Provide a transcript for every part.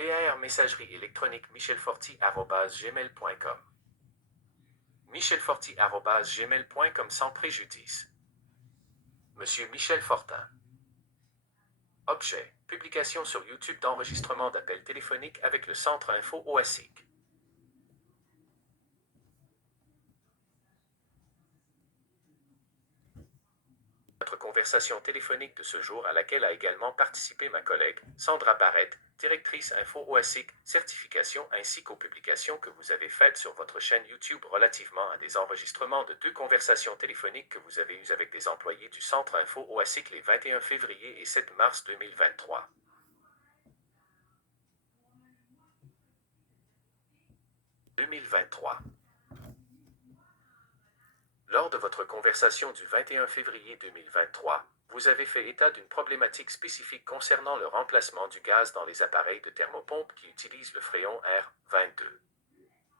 PR Messagerie électronique michelforti@gmail.com. michelforti@gmail.com sans préjudice. Monsieur Michel Fortin. Objet. Publication sur YouTube d'enregistrement d'appels téléphoniques avec le Centre Info OASIC. Notre conversation téléphonique de ce jour à laquelle a également participé ma collègue, Sandra Barrett, directrice Info OASIC, certification ainsi qu'aux publications que vous avez faites sur votre chaîne YouTube relativement à des enregistrements de 2 conversations téléphoniques que vous avez eues avec des employés du Centre Info OASIC les 21 février et 7 mars 2023. Lors de votre conversation du 21 février 2023, vous avez fait état d'une problématique spécifique concernant le remplacement du gaz dans les appareils de thermopompe qui utilisent le fréon R22.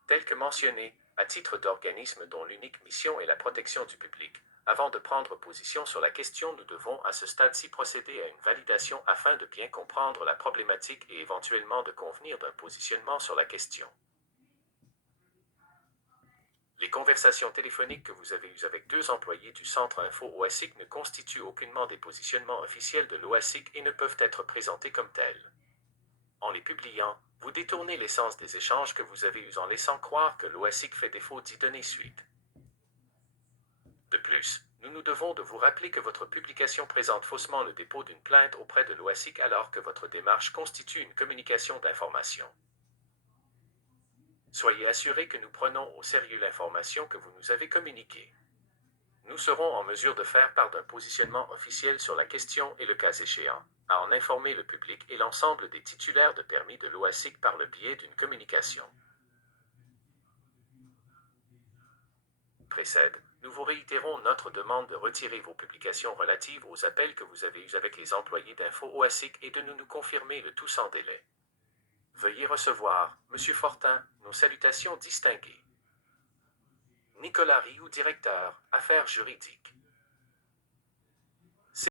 Tel que mentionné, à titre d'organisme dont l'unique mission est la protection du public, avant de prendre position sur la question, nous devons à ce stade-ci procéder à une validation afin de bien comprendre la problématique et éventuellement de convenir d'un positionnement sur la question. Les conversations téléphoniques que vous avez eues avec 2 employés du Centre Info OASIC ne constituent aucunement des positionnements officiels de l'OASIC et ne peuvent être présentés comme tels. En les publiant, vous détournez l'essence des échanges que vous avez eus en laissant croire que l'OASIC fait défaut d'y donner suite. De plus, nous nous devons de vous rappeler que votre publication présente faussement le dépôt d'une plainte auprès de l'OASIC alors que votre démarche constitue une communication d'information. Soyez assurés que nous prenons au sérieux l'information que vous nous avez communiquée. Nous serons en mesure de faire part d'un positionnement officiel sur la question et le cas échéant, à en informer le public et l'ensemble des titulaires de permis de l'OASIC par le biais d'une communication. Précède, nous vous réitérons notre demande de retirer vos publications relatives aux appels que vous avez eus avec les employés d'Info OASIC et de nous confirmer le tout sans délai. Veuillez recevoir, Monsieur Fortin, nos salutations distinguées. Nicolas Rioux, directeur, Affaires juridiques.